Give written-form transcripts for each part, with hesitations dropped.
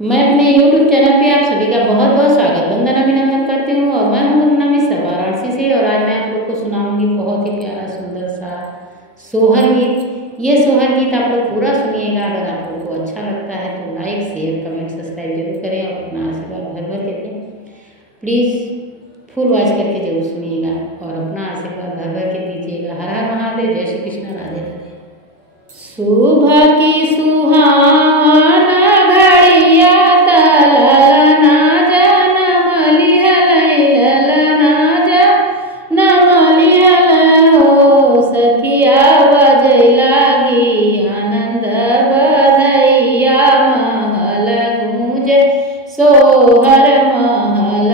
मैं अपने YouTube channel पे आप सभी का बहुत बहुत स्वागत वंदन अभिनंदन करती हूँ और मैं हूँ वंदना मिश्रा वाराणसी से। और आज मैं आप लोग को सुनाऊंगी बहुत ही प्यारा सुंदर सा सोहर गीत। ये सोहर गीत आप लोग पूरा सुनिएगा। अगर आप लोग को अच्छा लगता है तो लाइक शेयर कमेंट सब्सक्राइब जरूर करें और अपना आशीर्वाद भर भर के दें। प्लीज़ फुल वॉच करके जरूर सुनिएगा और अपना आशीर्वाद भर भर के दीजिएगा। हर हर महादेव, जय श्री कृष्ण, राधे राधे। सुबह की सुहाना घड़िया तलना जनमली ललना जनमली हो सखिया बजै लागी आनंद बधैया महल गूंजे सोहर महल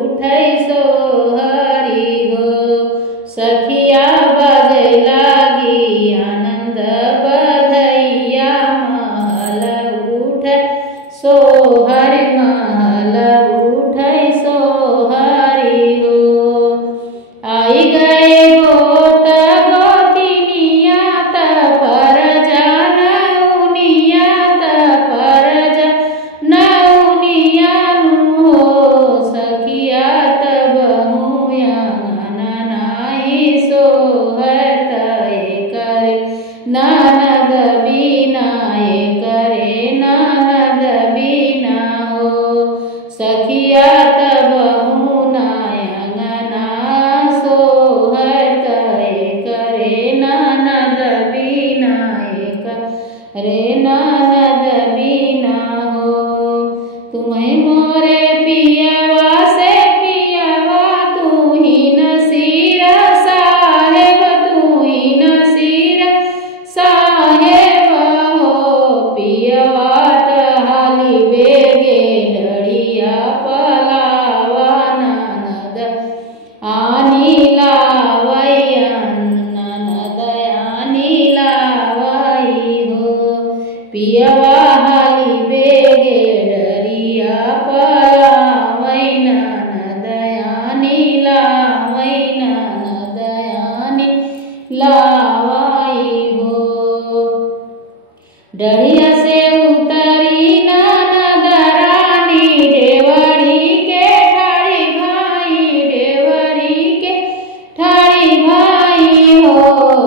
उठै सोहरी हो सखिया बजै लागी आनंद बधैया महल उठै सोहर महल उठै सोहरी हो। आई गए गोत गोतिनिया पर जनउनिया पर जनउनिया हो सखिया तबहुया नाई सोहर करे ननद बीना करे ननद बीना हो सखिया तबहु नायंगना सोहर करे ननद बीना करे ननद बीना हो। तुम्हें मोरे पियवा से पियवा तू ही नसीर साहेब तू ही नसीर साहेब हो पियवा टहाली बेगे डड़िया पलावा ननद आनी लावैया ननद आनी लावई हो पियवा हाली बेगे डरिया पलावै ननद आनी लावै ननद आनी लावई हो। डरिया से उतरी ननद रानी डेवरी के ठाड़ी भाई डेवरी के ठाड़ी भाई हो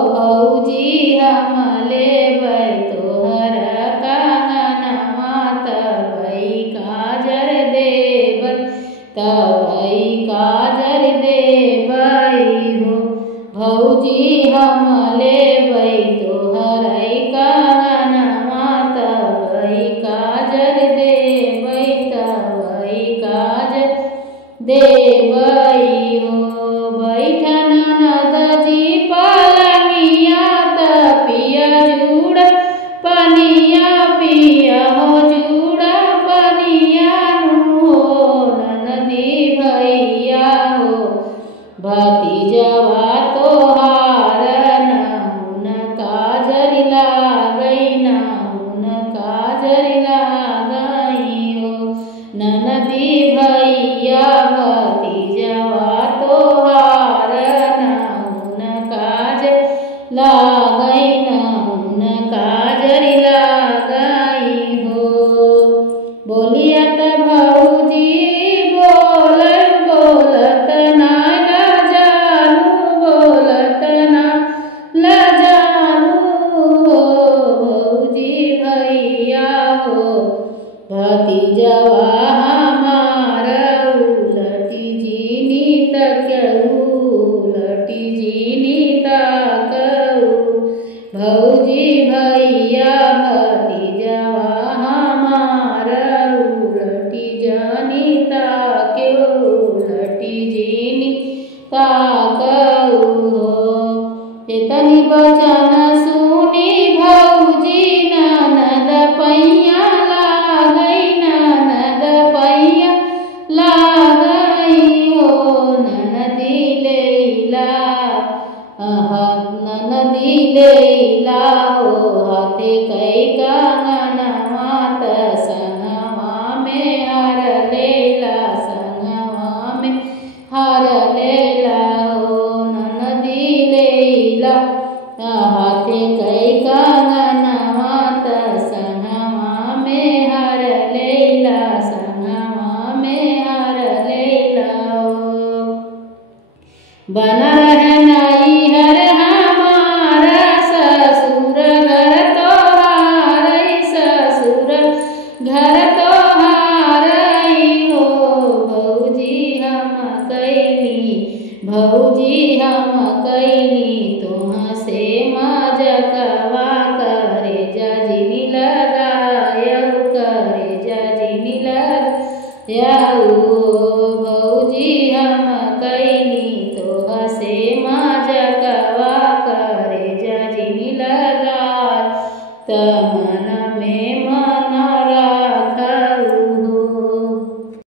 भौजी हम लेबै तोहर कंगनवा तबै काजर देबै तबै काजर देबै हो भौजी हम लेबै तोहर कंगनवा तबै काजर देबै तबै काजर देबै हो। बैठन ननद जी पलंगिया त पिया जुड़ पनिया पिया हो जुड़ पनिया हो ननदी भैया हो भतीजवा तोहार नहुन काजर लागै नहुन काजर लागै हो ननदी भैया भतीजवा तोहार नहुन काजर लागै नहुन काजर लागै हो। बोलिया त भौजी बोलत बोलत ना लजालू बोलत ना लजालू हो भौजी भैया हो भतीजवा